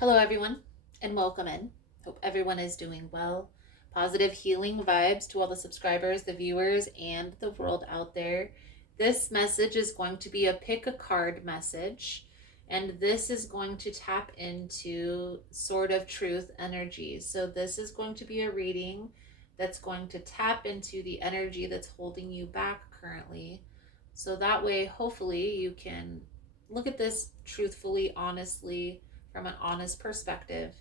Hello, everyone, and welcome in. Hope everyone is doing well. Positive healing vibes to all the subscribers, the viewers, and the world out there. This message is going to be a pick a card message, and this is going to tap into sort of truth energy. So, this is going to be a reading that's going to tap into the energy that's holding you back currently. So, that way, hopefully, you can look at this truthfully, honestly, from an honest perspective,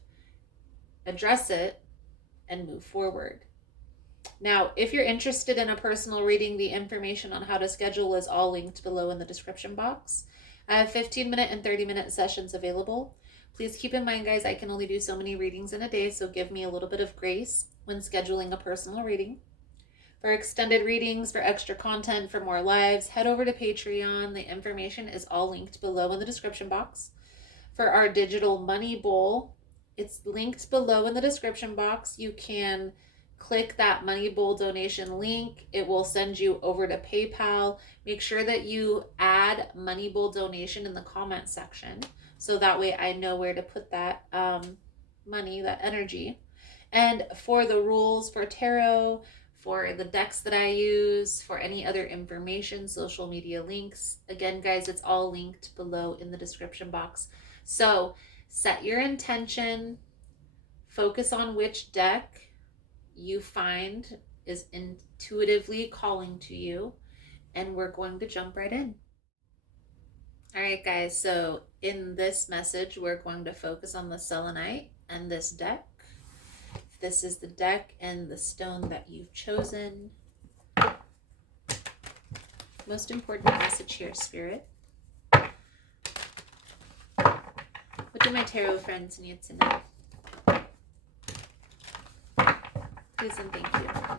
address it, and move forward. Now, if you're interested in a personal reading, the information on how to schedule is all linked below in the description box. I have 15-minute and 30-minute sessions available. Please keep in mind, guys, I can only do so many readings in a day, so give me a little bit of grace when scheduling a personal reading. For extended readings, for extra content, for more lives, head over to Patreon. The information is all linked below in the description box. For our digital money bowl, it's linked below in the description box. You can click that money bowl donation link. It will send you over to PayPal. Make sure that you add money bowl donation in the comment section, so that way I know where to put that money, that energy. And for the rules for tarot, for the decks that I use, for any other information, social media links, again, guys, it's all linked below in the description box. So set your intention, focus on which deck you find is intuitively calling to you, and we're going to jump right in. All right, guys, so in this message, we're going to focus on the selenite and this deck. This is the deck and the stone that you've chosen. Most important message here, Spirit. What do my tarot friends need to know? Please and thank you.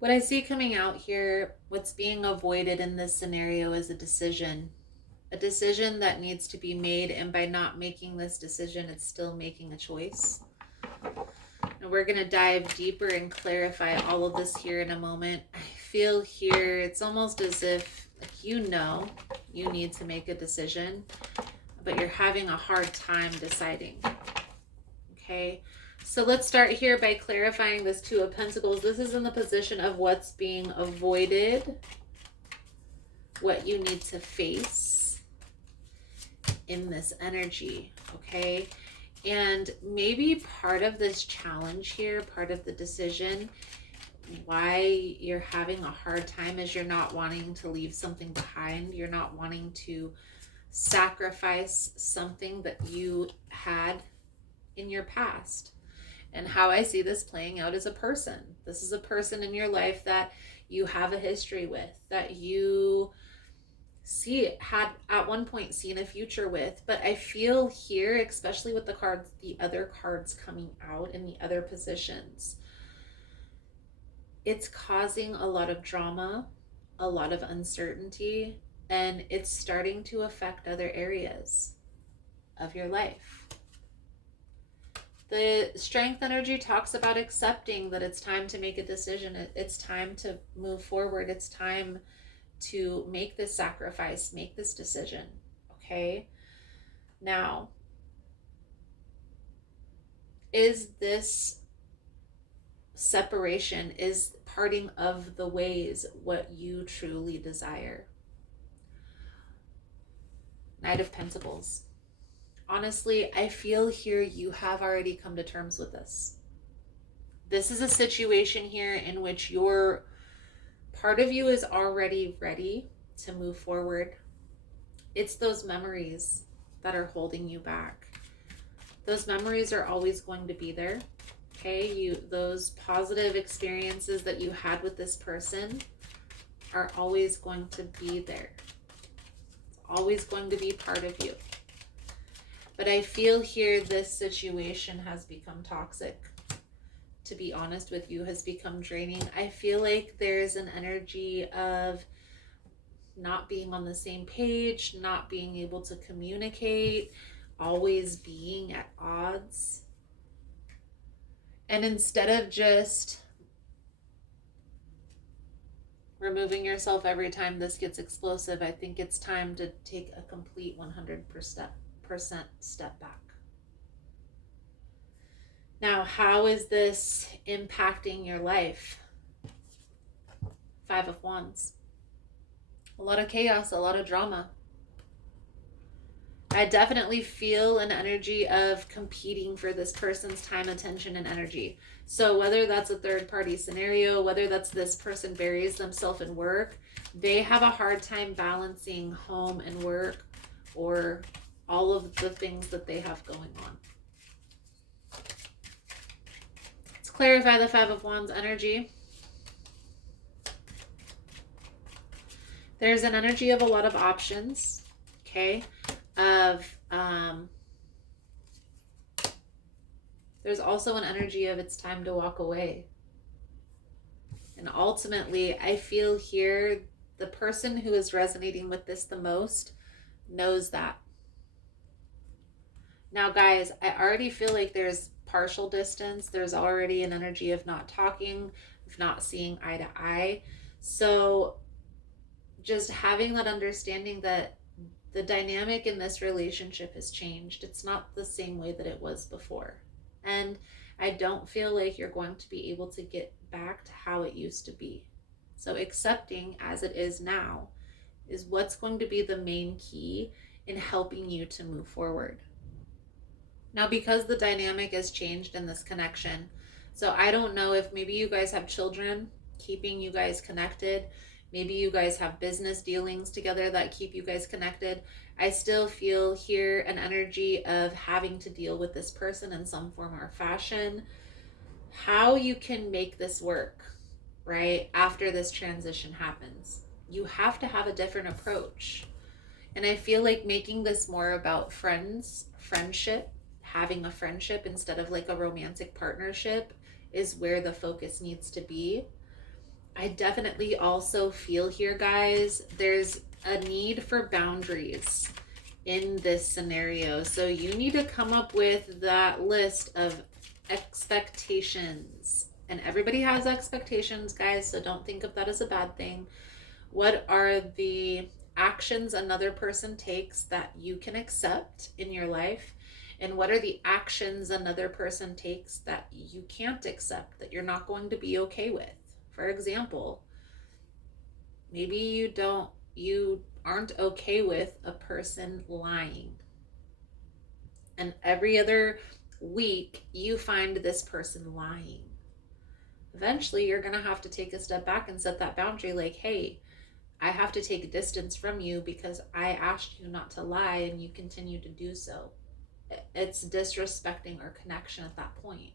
What I see coming out here, what's being avoided in this scenario is a decision that needs to be made. And by not making this decision, it's still making a choice. And we're going to dive deeper and clarify all of this here in a moment. I feel here, it's almost as if you need to make a decision, but you're having a hard time deciding. Okay. So let's start here by clarifying this Two of Pentacles. This is in the position of what's being avoided, what you need to face in this energy, okay? And maybe part of this challenge here, part of the decision, why you're having a hard time is you're not wanting to leave something behind. You're not wanting to sacrifice something that you had in your past. And how I see this playing out is a person. This is a person in your life that you have a history with, that you had at one point seen a future with. But I feel here, especially with the other cards coming out in the other positions, it's causing a lot of drama, a lot of uncertainty, and it's starting to affect other areas of your life. The strength energy talks about accepting that it's time to make a decision. It's time to move forward. It's time to make this sacrifice, make this decision. Okay. Now, is this separation, is parting of the ways what you truly desire? Knight of Pentacles. Honestly, I feel here you have already come to terms with this. This is a situation here in which part of you is already ready to move forward. It's those memories that are holding you back. Those memories are always going to be there. Okay, those positive experiences that you had with this person are always going to be there. It's always going to be part of you. But I feel here this situation has become toxic. To be honest with you, has become draining. I feel like there's an energy of not being on the same page, not being able to communicate, always being at odds. And instead of just removing yourself every time this gets explosive, I think it's time to take a complete 100% step back. Now, how is this impacting your life? 5 of Wands. A lot of chaos, a lot of drama. I definitely feel an energy of competing for this person's time, attention, and energy. So whether that's a third party scenario, whether that's this person buries themselves in work, they have a hard time balancing home and work, or all of the things that they have going on. Let's clarify the 5 of Wands energy. There's an energy of a lot of options, okay? There's also an energy of it's time to walk away. And ultimately, I feel here the person who is resonating with this the most knows that. Now, guys, I already feel like there's partial distance. There's already an energy of not talking, of not seeing eye to eye. So just having that understanding that the dynamic in this relationship has changed. It's not the same way that it was before. And I don't feel like you're going to be able to get back to how it used to be. So accepting as it is now is what's going to be the main key in helping you to move forward. Now, because the dynamic has changed in this connection, so I don't know if maybe you guys have children keeping you guys connected. Maybe you guys have business dealings together that keep you guys connected. I still feel here an energy of having to deal with this person in some form or fashion. How you can make this work, right? After this transition happens, you have to have a different approach. And I feel like making this more about friendship, having a friendship instead of like a romantic partnership is where the focus needs to be. I definitely also feel here, guys, there's a need for boundaries in this scenario. So you need to come up with that list of expectations. And everybody has expectations, guys, so don't think of that as a bad thing. What are the actions another person takes that you can accept in your life? And what are the actions another person takes that you can't accept, that you're not going to be okay with? For example, maybe you aren't okay with a person lying. And every other week you find this person lying. Eventually you're going to have to take a step back and set that boundary like, hey, I have to take distance from you because I asked you not to lie and you continue to do so. It's disrespecting our connection at that point.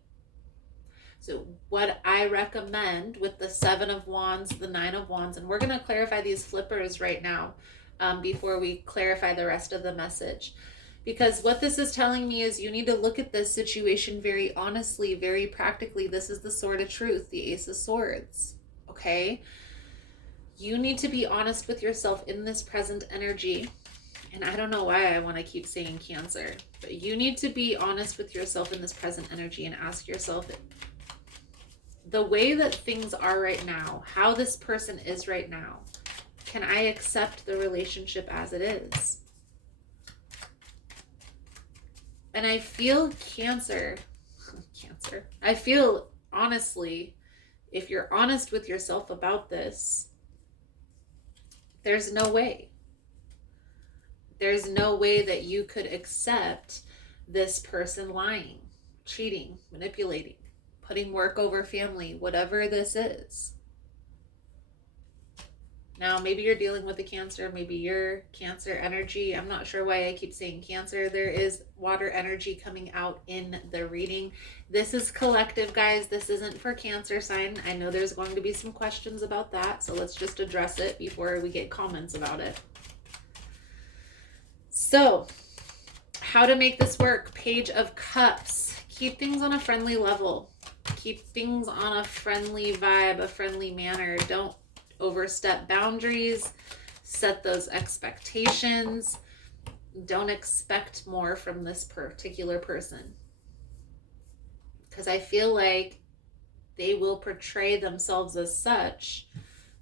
So what I recommend with the 7 of Wands, the 9 of Wands, and we're going to clarify these flippers right now before we clarify the rest of the message. Because what this is telling me is you need to look at this situation very honestly, very practically. This is the sword of truth, the Ace of Swords, okay? You need to be honest with yourself in this present energy. And I don't know why I want to keep saying Cancer, but you need to be honest with yourself in this present energy and ask yourself, the way that things are right now, how this person is right now, can I accept the relationship as it is? And I feel Cancer, I feel honestly, if you're honest with yourself about this, there's no way. There's no way that you could accept this person lying, cheating, manipulating, putting work over family, whatever this is. Now, maybe you're dealing with a Cancer, maybe you're Cancer energy. I'm not sure why I keep saying Cancer. There is water energy coming out in the reading. This is collective, guys. This isn't for Cancer sign. I know there's going to be some questions about that, so let's just address it before we get comments about it. So, how to make this work? Page of Cups. Keep things on a friendly level. Keep things on a friendly vibe, a friendly manner. Don't overstep boundaries. Set those expectations. Don't expect more from this particular person, because I feel like they will portray themselves as such,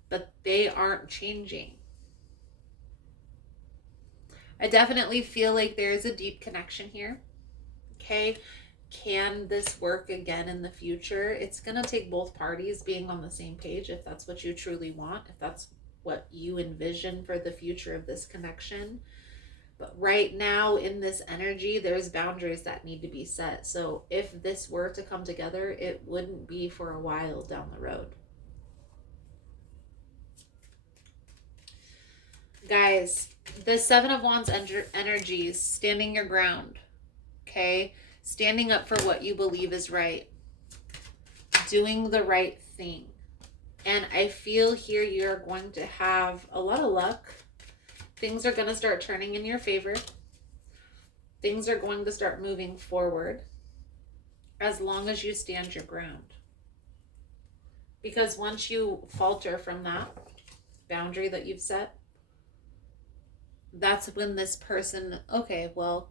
but they aren't changing. I definitely feel like there's a deep connection here. Okay. Can this work again in the future? It's going to take both parties being on the same page if that's what you truly want, if that's what you envision for the future of this connection. But right now in this energy, there's boundaries that need to be set. So if this were to come together, it wouldn't be for a while down the road. Guys, the Seven of Wands energies, standing your ground, okay? Standing up for what you believe is right. Doing the right thing. And I feel here you're going to have a lot of luck. Things are going to start turning in your favor. Things are going to start moving forward as long as you stand your ground. Because once you falter from that boundary that you've set, that's when this person, okay, well,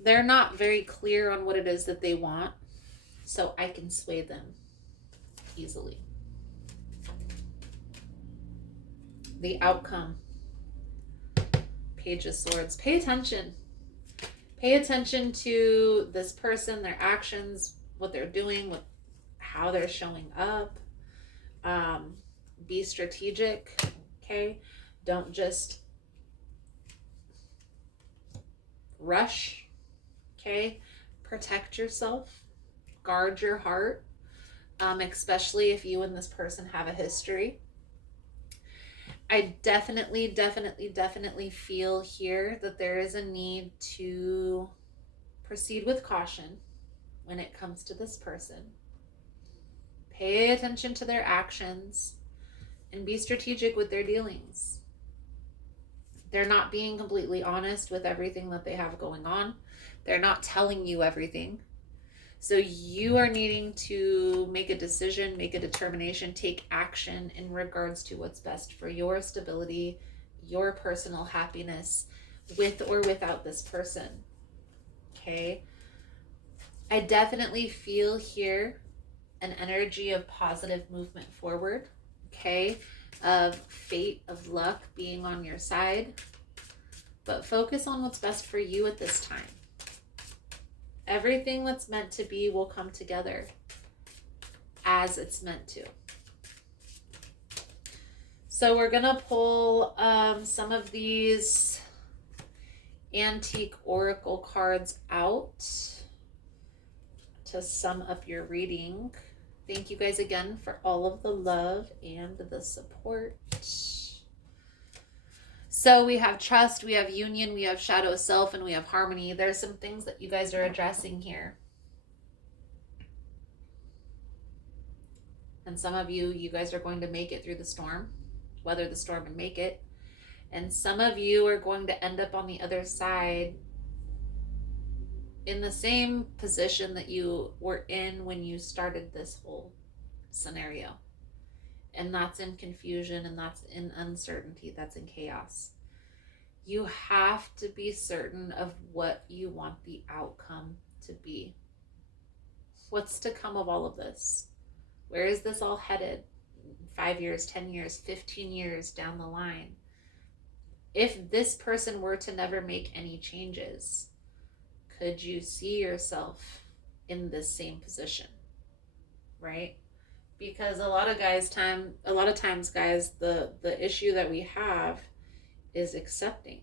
they're not very clear on what it is that they want, so I can sway them easily. The outcome. Page of Swords. Pay attention. Pay attention to this person, their actions, what they're doing, how they're showing up. Be strategic, okay? Don't just rush, okay? Protect yourself. Guard your heart, especially if you and this person have a history. I definitely feel here that there is a need to proceed with caution when it comes to this person. Pay attention to their actions and be strategic with their dealings. They're not being completely honest with everything that they have going on. They're not telling you everything. So you are needing to make a decision, make a determination, take action in regards to what's best for your stability, your personal happiness, with or without this person. Okay? I definitely feel here an energy of positive movement forward. Okay? Of fate, of luck being on your side. But focus on what's best for you at this time. Everything that's meant to be will come together as it's meant to. So we're going to pull some of these antique oracle cards out to sum up your reading. Thank you guys again for all of the love and the support. So we have trust, we have union, we have shadow self, and we have harmony. There's some things that you guys are addressing here. And some of you guys are going to make it through the storm, weather the storm and make it. And some of you are going to end up on the other side in the same position that you were in when you started this whole scenario. And that's in confusion, and that's in uncertainty, that's in chaos. You have to be certain of what you want the outcome to be. What's to come of all of this? Where is this all headed? 5 years, 10 years, 15 years down the line? If this person were to never make any changes, could you see yourself in this same position? Right? Because a lot of times, guys, the issue that we have is accepting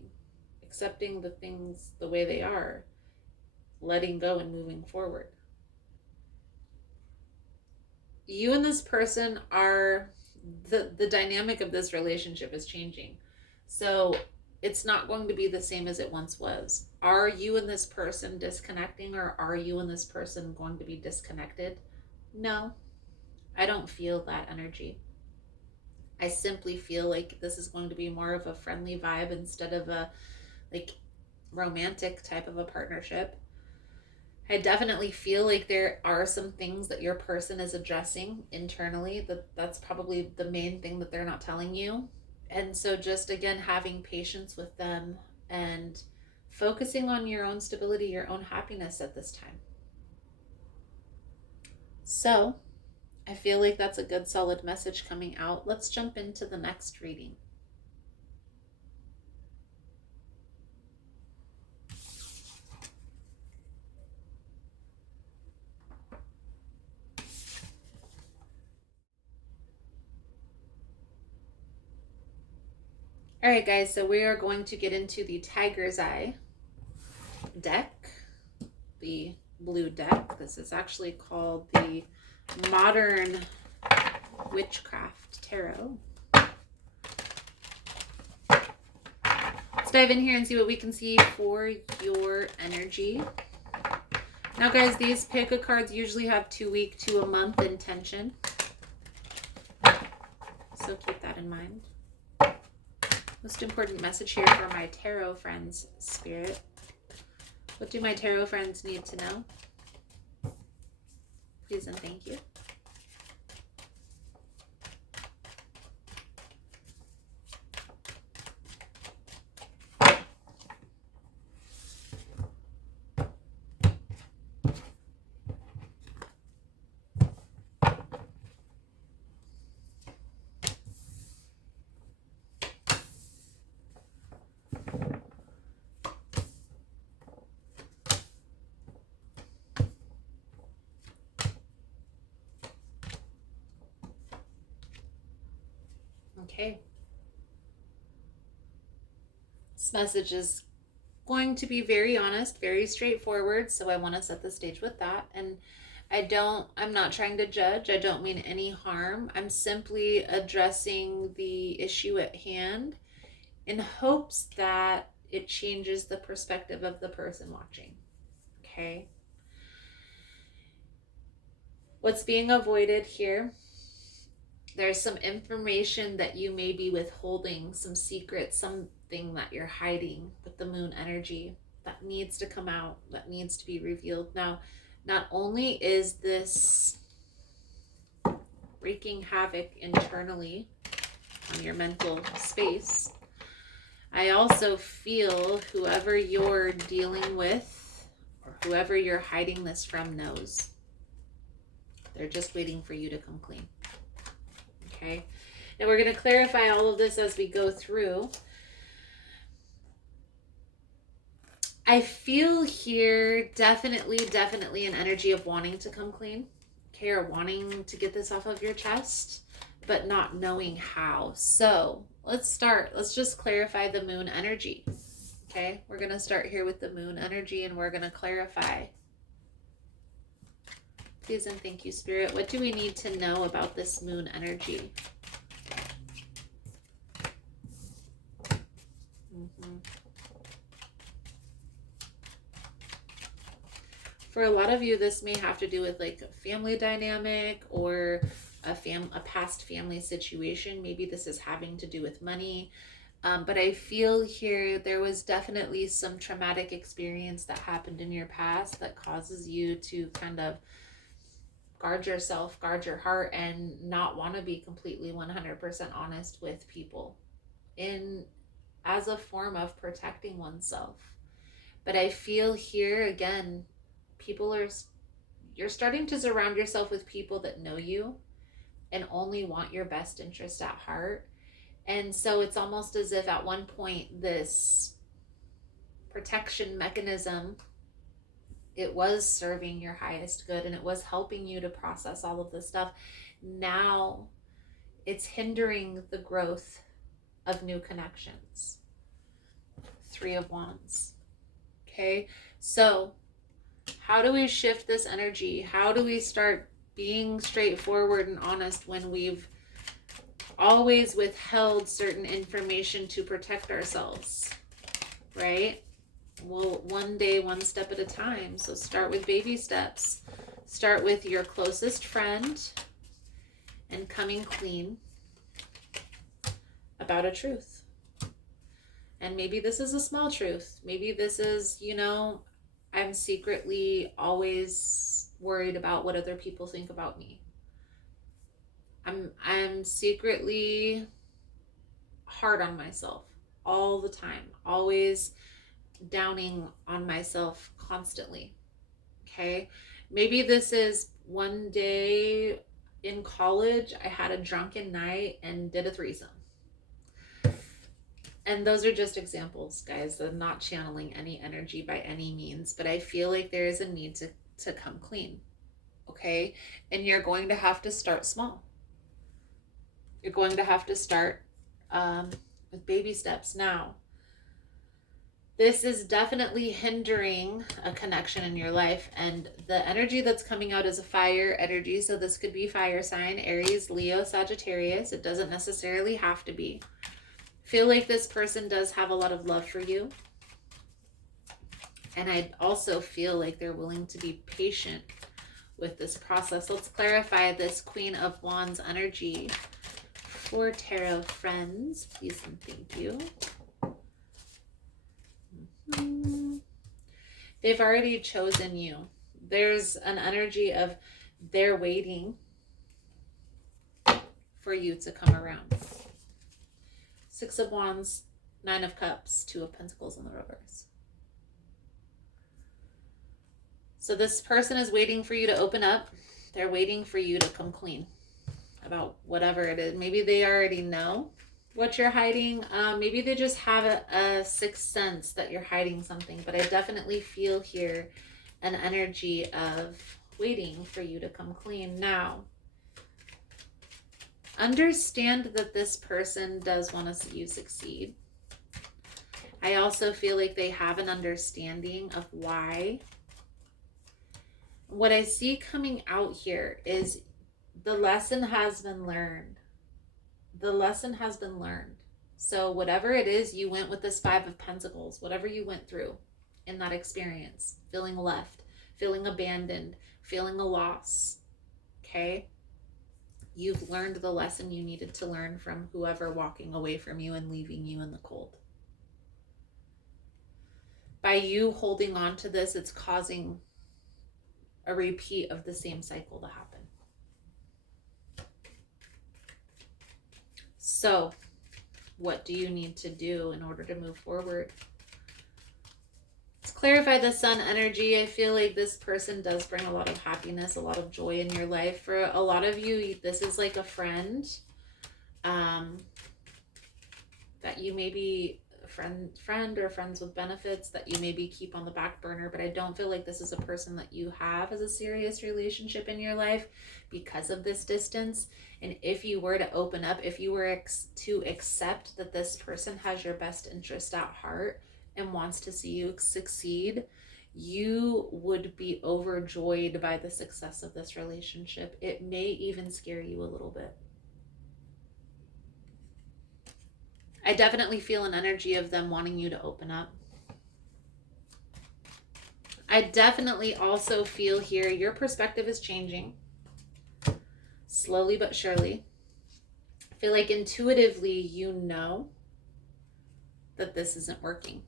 the things the way they are, letting go and moving forward. You and this person are the dynamic of this relationship is changing. So it's not going to be the same as it once was. Are you and this person disconnecting, or are you and this person going to be disconnected? No, I don't feel that energy. I simply feel like this is going to be more of a friendly vibe instead of a like romantic type of a partnership. I definitely feel like there are some things that your person is addressing internally, that's probably the main thing that they're not telling you. And so just again having patience with them and focusing on your own stability, your own happiness at this time. So, I feel like that's a good solid message coming out. Let's jump into the next reading. All right, guys, so we are going to get into the Tiger's Eye deck, the blue deck. This is actually called the Modern Witchcraft Tarot. Let's dive in here and see what we can see for your energy. Now, guys, these pick-a cards usually have 2 week to a month intention, so keep that in mind. Most important message here for my tarot friends, Spirit. What do my tarot friends need to know? Please and thank you. Okay. This message is going to be very honest, very straightforward, so I want to set the stage with that. And I'm not trying to judge. I don't mean any harm. I'm simply addressing the issue at hand in hopes that it changes the perspective of the person watching. Okay? What's being avoided here? There's some information that you may be withholding, some secrets, something that you're hiding with the moon energy that needs to come out, that needs to be revealed. Now, not only is this wreaking havoc internally on your mental space, I also feel whoever you're dealing with or whoever you're hiding this from knows. They're just waiting for you to come clean. Okay, now we're going to clarify all of this as we go through. I feel here definitely an energy of wanting to come clean, okay, or wanting to get this off of your chest, but not knowing how. So let's start. Let's just clarify the moon energy. Okay, we're going to start here with the moon energy and we're going to clarify. Please and thank you, Spirit. What do we need to know about this moon energy? For a lot of you, this may have to do with like a family dynamic or a past family situation. Maybe this is having to do with money. But I feel here there was definitely some traumatic experience that happened in your past that causes you to kind of guard yourself, guard your heart, and not want to be completely 100% honest with people as a form of protecting oneself. But I feel here again, you're starting to surround yourself with people that know you and only want your best interest at heart. And so it's almost as if at one point this protection mechanism, it was serving your highest good and it was helping you to process all of this stuff. Now it's hindering the growth of new connections. 3 of Wands. Okay, so how do we shift this energy? How do we start being straightforward and honest when we've always withheld certain information to protect ourselves, right? Well, one day, one step at a time. So start with baby steps. Start with your closest friend and coming clean about a truth. And maybe this is a small truth. Maybe this is, I'm secretly always worried about what other people think about me. I'm secretly hard on myself all the time, always downing on myself constantly. Okay. Maybe this is one day in college, I had a drunken night and did a threesome. And those are just examples, guys. I'm not channeling any energy by any means, but I feel like there is a need to come clean. Okay. And you're going to have to start small. You're going to have to start with baby steps now. This is definitely hindering a connection in your life, and the energy that's coming out is a fire energy. So this could be fire sign, Aries, Leo, Sagittarius. It doesn't necessarily have to be. Feel like this person does have a lot of love for you. And I also feel like they're willing to be patient with this process. Let's clarify this Queen of Wands energy for tarot friends, please and thank you. They've already chosen you. There's an energy of they're waiting for you to come around. 6 of Wands, 9 of Cups, 2 of Pentacles in the reverse. So this person is waiting for you to open up. They're waiting for you to come clean about whatever it is. Maybe they already know what you're hiding. Maybe they just have a sixth sense that you're hiding something. But I definitely feel here an energy of waiting for you to come clean. Now, understand that this person does want to see you succeed. I also feel like they have an understanding of why. What I see coming out here is the lesson has been learned. The lesson has been learned. So whatever it is you went with this 5 of Pentacles, whatever you went through in that experience, feeling left, feeling abandoned, feeling a loss, okay? You've learned the lesson you needed to learn from whoever walking away from you and leaving you in the cold. By you holding on to this, it's causing a repeat of the same cycle to happen. So, what do you need to do in order to move forward? Let's clarify the Sun energy. I feel like this person does bring a lot of happiness, a lot of joy in your life. For a lot of you, this is like a friend that you maybe friend or friends with benefits that you maybe keep on the back burner, but I don't feel like this is a person that you have as a serious relationship in your life because of this distance. And if you were to open up, if you were to accept that this person has your best interest at heart and wants to see you succeed, you would be overjoyed by the success of this relationship. It may even scare you a little bit. I definitely feel an energy of them wanting you to open up. I definitely also feel here your perspective is changing. Slowly but surely. I feel like intuitively you know that this isn't working.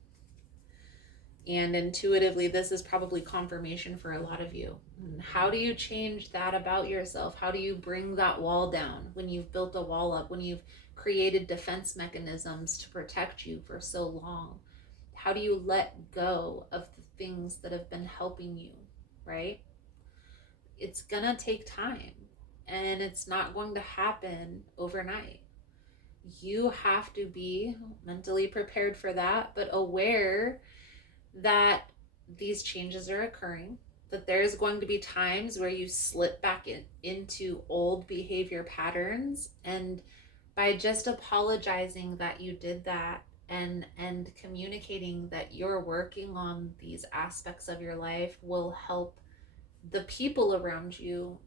And intuitively this is probably confirmation for a lot of you. And how do you change that about yourself? How do you bring that wall down when you've built a wall up, when you've created defense mechanisms to protect you for so long? How do you let go of the things that have been helping you, right? It's gonna take time and it's not going to happen overnight. You have to be mentally prepared for that, but aware that these changes are occurring, that there's going to be times where you slip back into old behavior patterns, and by just apologizing that you did that and communicating that you're working on these aspects of your life will help the people around you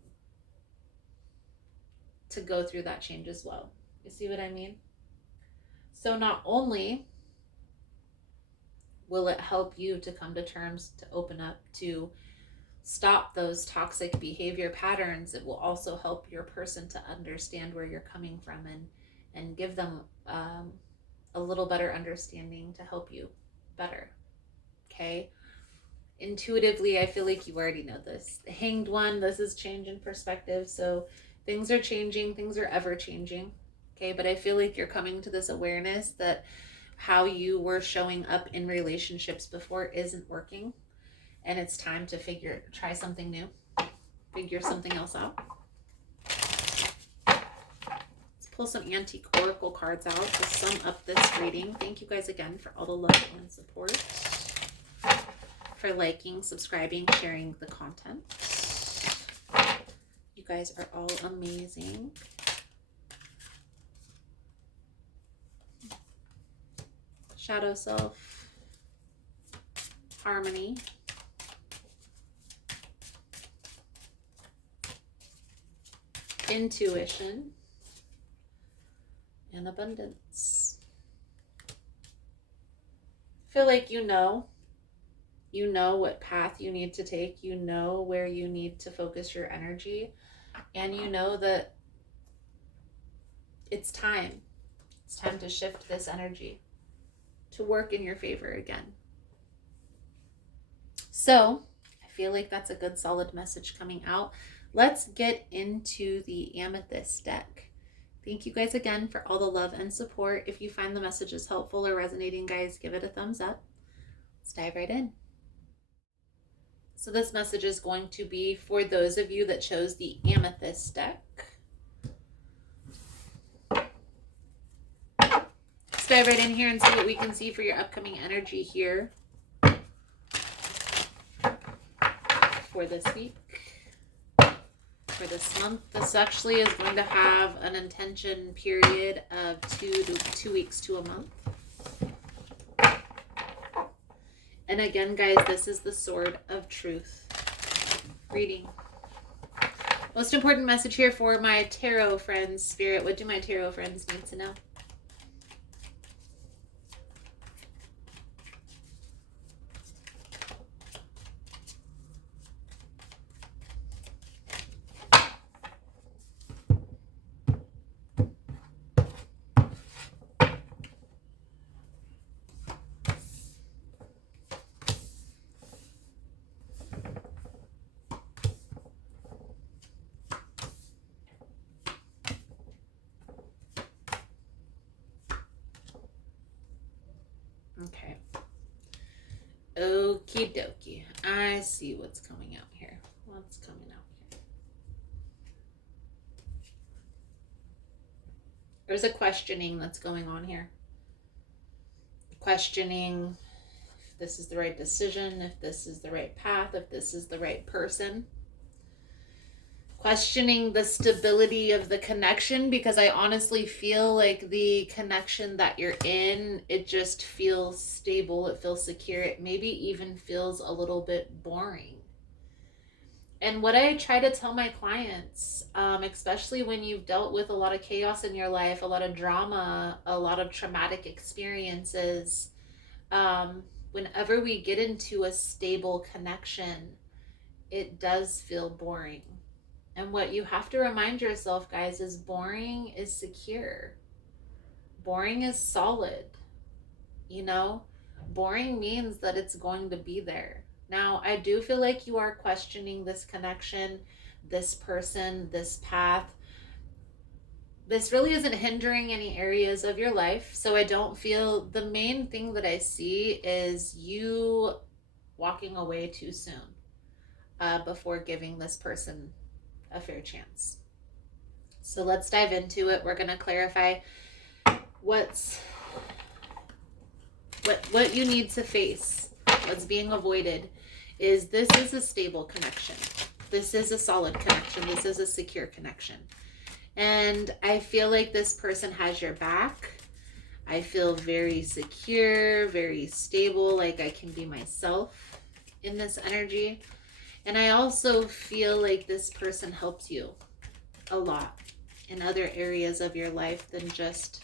to go through that change as well. You see what I mean? So not only will it help you to come to terms, to open up, to stop those toxic behavior patterns, it will also help your person to understand where you're coming from, and give them a little better understanding to help you better. Okay? Intuitively, I feel like you already know this. The Hanged One, this is change in perspective. So things are changing, things are ever changing. Okay, but I feel like you're coming to this awareness that how you were showing up in relationships before isn't working, and it's time to try something new, figure something else out. Let's pull some antique oracle cards out to sum up this reading. Thank you guys again for all the love and support, for liking, subscribing, sharing the content. You guys are all amazing. Shadow self, harmony, intuition, and abundance. I feel like you know what path you need to take, you know where you need to focus your energy, and you know that it's time to shift this energy to work in your favor again. So I feel like that's a good solid message coming out. Let's get into the amethyst deck. Thank you guys again for all the love and support. If you find the messages helpful or resonating, guys, give it a thumbs up. Let's dive right in. So this message is going to be for those of you that chose the amethyst deck. Let's dive right in here and see what we can see for your upcoming energy here for this week, for this month. This actually is going to have an intention period of 2 weeks to a month. And again, guys, this is the Sword of Truth reading. Most important message here for my tarot friends, Spirit. What do my tarot friends need to know? Okay. Okie dokie. I see what's coming out here. What's coming out here? There's a questioning that's going on here. Questioning if this is the right decision, if this is the right path, if this is the right person. Questioning the stability of the connection, because I honestly feel like the connection that you're in, it just feels stable, it feels secure, it maybe even feels a little bit boring. And what I try to tell my clients, especially when you've dealt with a lot of chaos in your life, a lot of drama, a lot of traumatic experiences, whenever we get into a stable connection, it does feel boring. And what you have to remind yourself, guys, is boring is secure. Boring is solid. You know, boring means that it's going to be there. Now, I do feel like you are questioning this connection, this person, this path. This really isn't hindering any areas of your life. So I don't feel, the main thing that I see is you walking away too soon before giving this person a fair chance. So let's dive into it. We're going to clarify what you need to face, what's being avoided. Is this is a stable connection. This is a solid connection. This is a secure connection. And I feel like this person has your back. I feel very secure, very stable, like I can be myself in this energy. And I also feel like this person helps you a lot in other areas of your life than just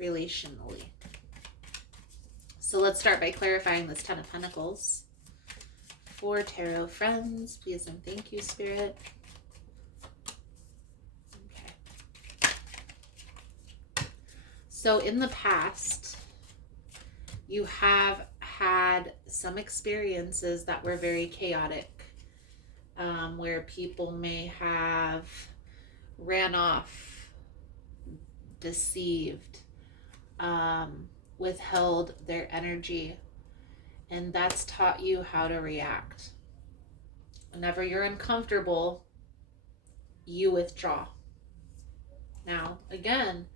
relationally. So let's start by clarifying this Ten of Pentacles. For tarot friends, please and thank you, Spirit. Okay. So in the past, you have had some experiences that were very chaotic, where people may have ran off, deceived, withheld their energy, and that's taught you how to react. Whenever you're uncomfortable, you withdraw. Now, again,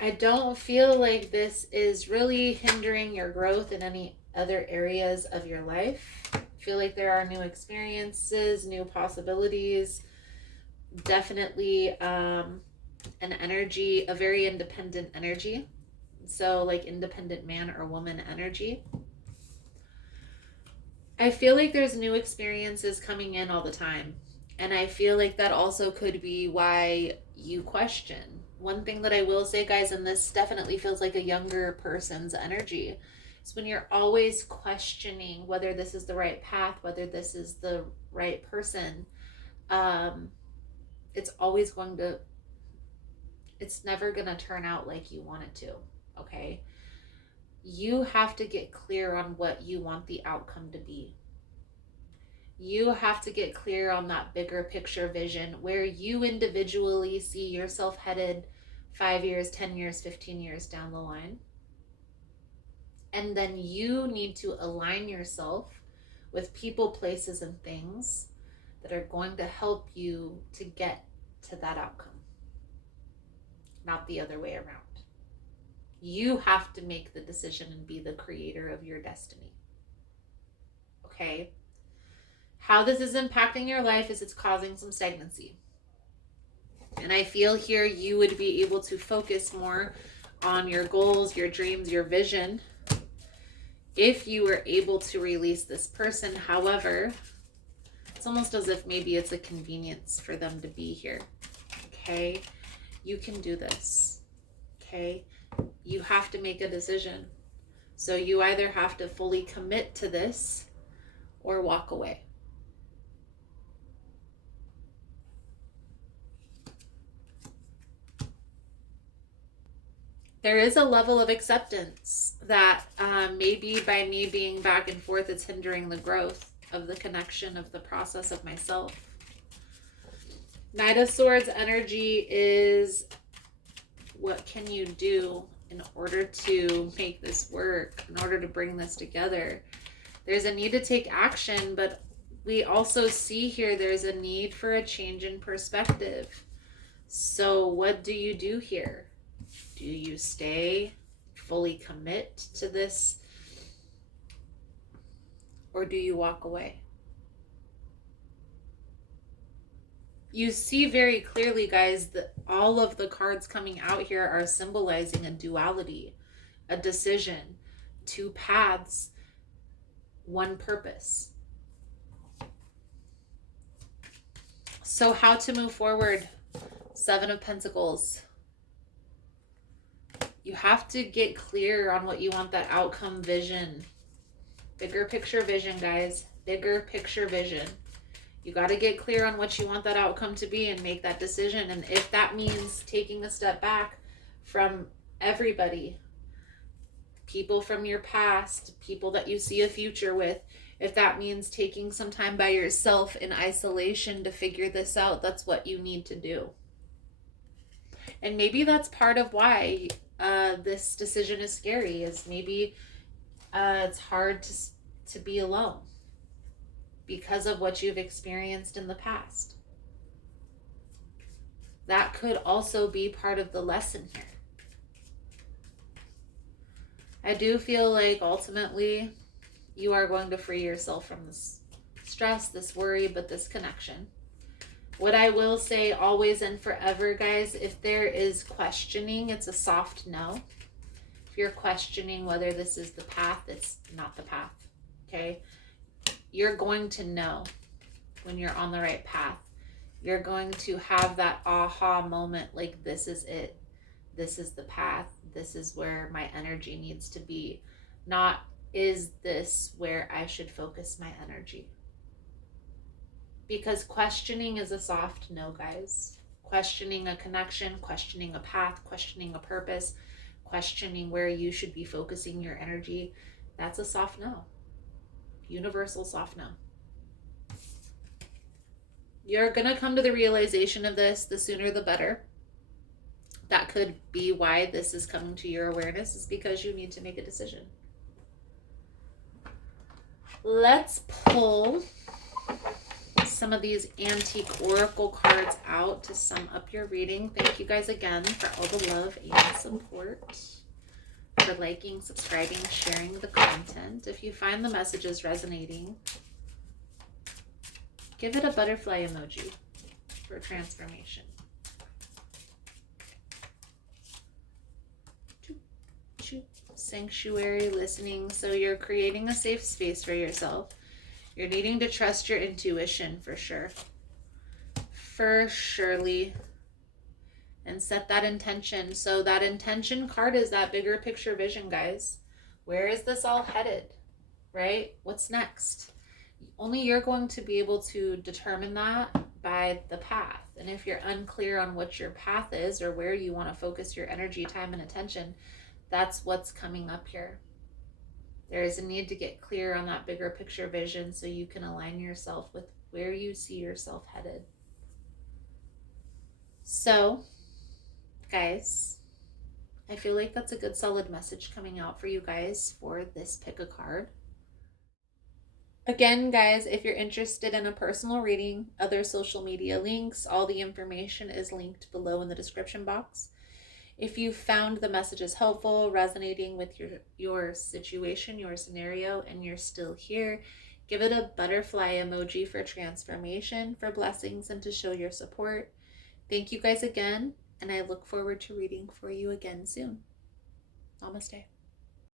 I don't feel like this is really hindering your growth in any other areas of your life. I feel like there are new experiences, new possibilities, definitely an energy, a very independent energy. So like independent man or woman energy. I feel like there's new experiences coming in all the time. And I feel like that also could be why you question. One thing that I will say, guys, and this definitely feels like a younger person's energy, is when you're always questioning whether this is the right path, whether this is the right person, it's always going to, it's never going to turn out like you want it to, okay? You have to get clear on what you want the outcome to be. You have to get clear on that bigger picture vision where you individually see yourself headed 5 years, 10 years, 15 years down the line. And then you need to align yourself with people, places, and things that are going to help you to get to that outcome, not the other way around. You have to make the decision and be the creator of your destiny. Okay? How this is impacting your life is it's causing some stagnancy. And I feel here you would be able to focus more on your goals, your dreams, your vision, if you were able to release this person. However, it's almost as if maybe it's a convenience for them to be here. Okay? You can do this. Okay? You have to make a decision. So you either have to fully commit to this or walk away. There is a level of acceptance that maybe by me being back and forth, it's hindering the growth of the connection of the process of myself. Knight of Swords energy is, what can you do in order to make this work, in order to bring this together? There's a need to take action, but we also see here there's a need for a change in perspective. So what do you do here? Do you stay, fully commit to this, or do you walk away? You see very clearly, guys, that all of the cards coming out here are symbolizing a duality, a decision, two paths, one purpose. So how to move forward? Seven of Pentacles. You have to get clear on what you want, that outcome vision. Bigger picture vision, guys. Bigger picture vision. You got to get clear on what you want that outcome to be and make that decision. And if that means taking a step back from everybody, people from your past, people that you see a future with, if that means taking some time by yourself in isolation to figure this out, that's what you need to do. And maybe that's part of why this decision is scary, is maybe it's hard to be alone because of what you've experienced in the past. That could also be part of the lesson here. I do feel like ultimately you are going to free yourself from this stress, this worry, but this connection. What I will say always and forever, guys, if there is questioning, it's a soft no. If you're questioning whether this is the path, it's not the path, okay? You're going to know when you're on the right path. You're going to have that aha moment, like, this is it. This is the path. This is where my energy needs to be. Not, is this where I should focus my energy? Because questioning is a soft no, guys. Questioning a connection, questioning a path, questioning a purpose, questioning where you should be focusing your energy, that's a soft no. Universal soft no. You're going to come to the realization of this, the sooner the better. That could be why this is coming to your awareness, is because you need to make a decision. Let's pull some of these antique oracle cards out to sum up your reading. Thank you guys again for all the love and support, for liking, subscribing, sharing the content. If you find the messages resonating, give it a butterfly emoji for transformation. Sanctuary listening. So you're creating a safe space for yourself. You're needing to trust your intuition for sure. For surely. And set that intention. So that intention card is that bigger picture vision, guys. Where is this all headed? Right? What's next? Only you're going to be able to determine that by the path. And if you're unclear on what your path is or where you want to focus your energy, time, and attention, that's what's coming up here. There is a need to get clear on that bigger picture vision so you can align yourself with where you see yourself headed. So, guys, I feel like that's a good solid message coming out for you guys for this pick a card. Again, guys, if you're interested in a personal reading, other social media links, all the information is linked below in the description box. If you found the messages helpful, resonating with your situation, your scenario, and you're still here, give it a butterfly emoji for transformation, for blessings, and to show your support. Thank you guys again, and I look forward to reading for you again soon. Namaste.